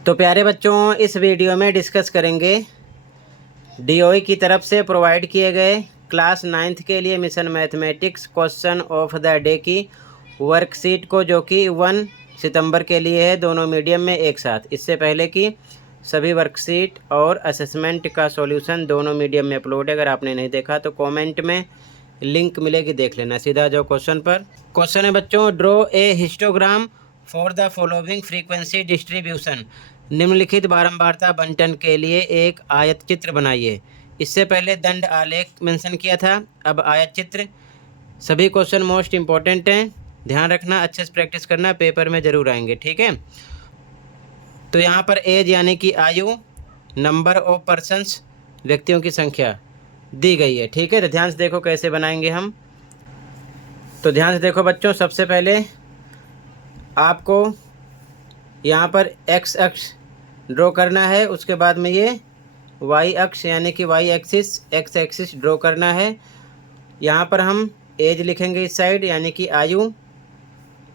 तो प्यारे बच्चों, इस वीडियो में डिस्कस करेंगे डीओई की तरफ से प्रोवाइड किए गए क्लास 9th के लिए mission mathematics question of the day की वर्कशीट को, जो कि 1 सितंबर के लिए है, दोनों मीडियम में एक साथ। इससे पहले कि सभी वर्कशीट और असेसमेंट का सॉल्यूशन दोनों मीडियम में अपलोड है। अगर आपने नहीं देखा तो कमेंट में लिंक मिलेगी, देख लेना। सीधा जाओ क्वेश्चन पर। क्वेश्चन है बच्चों, draw a histogram for the following frequency distribution. निम्नलिखित बारंबारता बंटन के लिए एक आयत चित्र बनाइए। इससे पहले दंड आलेख मेंशन किया था, अब आयत चित्र। सभी क्वेश्चन मोस्ट इंपॉर्टेंट हैं, ध्यान रखना, अच्छे से प्रैक्टिस करना, पेपर में ज़रूर आएंगे, ठीक है। तो यहाँ पर एज यानी कि आयु, नंबर ऑफ पर्सन्स व्यक्तियों की संख्या दी गई है, ठीक है। तो ध्यान से देखो कैसे बनाएंगे हम। तो ध्यान से देखो बच्चों, सबसे पहले आपको यहाँ पर एक्स अक्ष ड्रॉ करना है, उसके बाद में ये वाई अक्ष यानी कि Y axis, X axis draw करना है। यहाँ पर हम एज लिखेंगे इस साइड, यानी कि आयु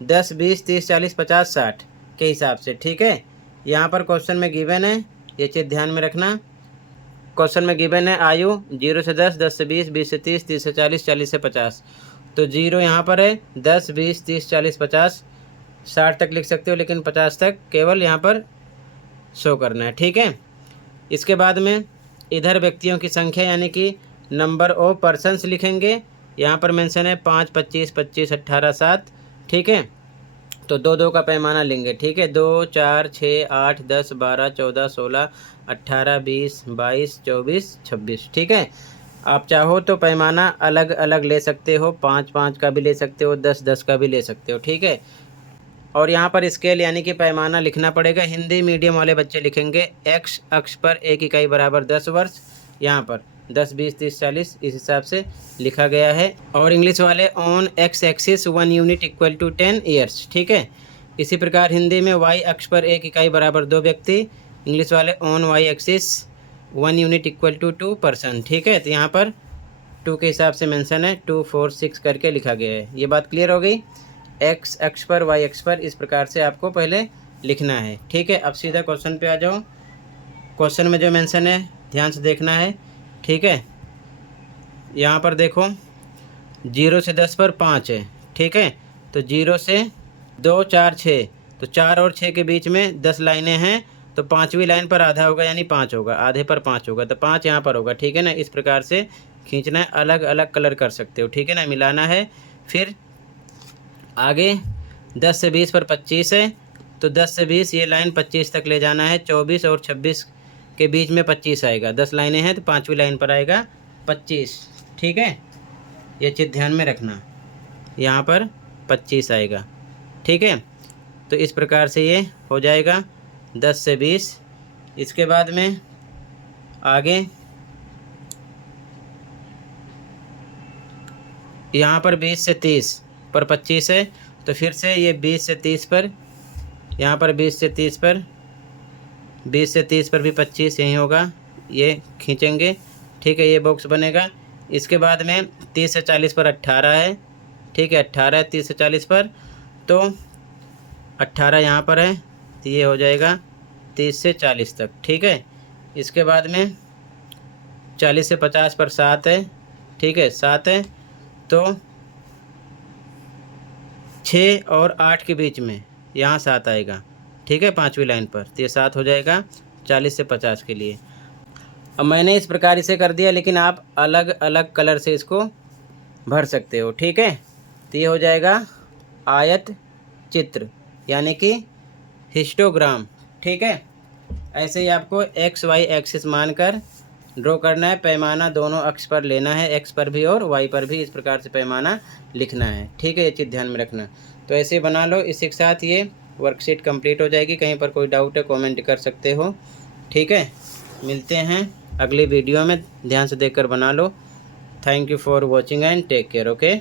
10, 20, 30, 40, 50, 60 के हिसाब से, ठीक है। यहाँ पर क्वेश्चन में गिवन है, ये चीज़ ध्यान में रखना। क्वेश्चन में गिवन है आयु 0 से 10, 10 से 20, 20 से 30, 30 से 40, 40 से 50। तो 0 यहाँ पर है, 10, 20, 30, 40, 50, 60 तक लिख सकते हो, लेकिन 50 तक केवल यहाँ पर शो करना है, ठीक है। इसके बाद में इधर व्यक्तियों की संख्या यानी कि नंबर ऑफ पर्सन्स लिखेंगे। यहाँ पर मेंशन है 5, 25, 25, 18, 7, ठीक है। तो 2 2 का पैमाना लेंगे, ठीक है। 2, 4, 6, 8, 10, 12, 14, 16, 18, 20, 22, 24, 26, ठीक है। आप चाहो तो पैमाना अलग अलग ले सकते हो, 5 5 का भी ले सकते हो, 10 10 का भी ले सकते हो, ठीक है। और यहाँ पर स्केल यानी कि पैमाना लिखना पड़ेगा। हिंदी मीडियम वाले बच्चे लिखेंगे एक्स अक्ष पर एक इकाई बराबर 10 वर्ष, यहाँ पर 10, 20, 30, 40 इस हिसाब से लिखा गया है। और इंग्लिश वाले on X axis 1 unit equal to 10 years, ठीक है। इसी प्रकार हिंदी में वाई अक्ष पर एक इकाई बराबर 2 व्यक्ति, इंग्लिश वाले on Y axis 1 unit equal to 2 person, ठीक है। तो यहाँ पर 2 के हिसाब से मेंशन है, 2, 4, 6 करके लिखा गया है। ये बात क्लियर हो गई। एक्स अक्ष पर वाई अक्ष पर इस प्रकार से आपको पहले लिखना है, ठीक है। अब सीधा क्वेश्चन पे आ जाओ। क्वेश्चन में जो मेंशन है ध्यान से देखना है, ठीक है। यहाँ पर देखो 0 से 10 पर 5 है, ठीक है। तो 0 से 2, 4, 6, तो 4 और 6 के बीच में 10 लाइनें हैं, तो 5वीं लाइन पर आधा होगा यानी 5 होगा, आधे पर 5 होगा, तो 5 यहाँ पर होगा, ठीक है ना। इस प्रकार से खींचना है, अलग अलग कलर कर सकते हो, ठीक है ना, मिलाना है। फिर आगे 10 से 20 पर 25 है, तो 10 से 20 ये लाइन 25 तक ले जाना है। 24 और 26 के बीच में 25 आएगा, 10 लाइनें हैं तो 5वीं लाइन पर आएगा 25, ठीक है। ये चीज़ ध्यान में रखना, यहाँ पर 25 आएगा, ठीक है। तो इस प्रकार से ये हो जाएगा 10 से 20। इसके बाद में आगे यहाँ पर 20 से 30 पर 25 है, तो फिर से ये 20 से 30 पर, यहाँ पर 20 से 30 पर, 20 से 30 पर भी 25 यहीं होगा, ये खींचेंगे, ठीक है, ये बॉक्स बनेगा। इसके बाद में 30 से 40 पर 18 है, ठीक है, 18 है 30 से 40 पर, तो 18 यहाँ पर है, तो ये हो जाएगा 30 से 40 तक, ठीक है। इसके बाद में 40 से 50 पर 7 है, ठीक है, 7 है, तो 6 और 8 के बीच में यहाँ 7 आएगा, ठीक है, 5वीं लाइन पर, तो ये 7 हो जाएगा 40 से 50 के लिए। अब मैंने इस प्रकार इसे कर दिया, लेकिन आप अलग अलग कलर से इसको भर सकते हो, ठीक है। तो ये हो जाएगा आयत चित्र यानी कि हिस्टोग्राम, ठीक है। ऐसे ही आपको एक्स वाई एक्सिस मानकर ड्रॉ करना है, पैमाना दोनों अक्ष पर लेना है, एक्स पर भी और वाई पर भी, इस प्रकार से पैमाना लिखना है, ठीक है। ये चीज़ ध्यान में रखना। तो ऐसे बना लो, इसी के साथ ये वर्कशीट कंप्लीट हो जाएगी। कहीं पर कोई डाउट है कमेंट कर सकते हो, ठीक है। मिलते हैं अगली वीडियो में, ध्यान से देखकर बना लो। Thank you for watching and take care, okay.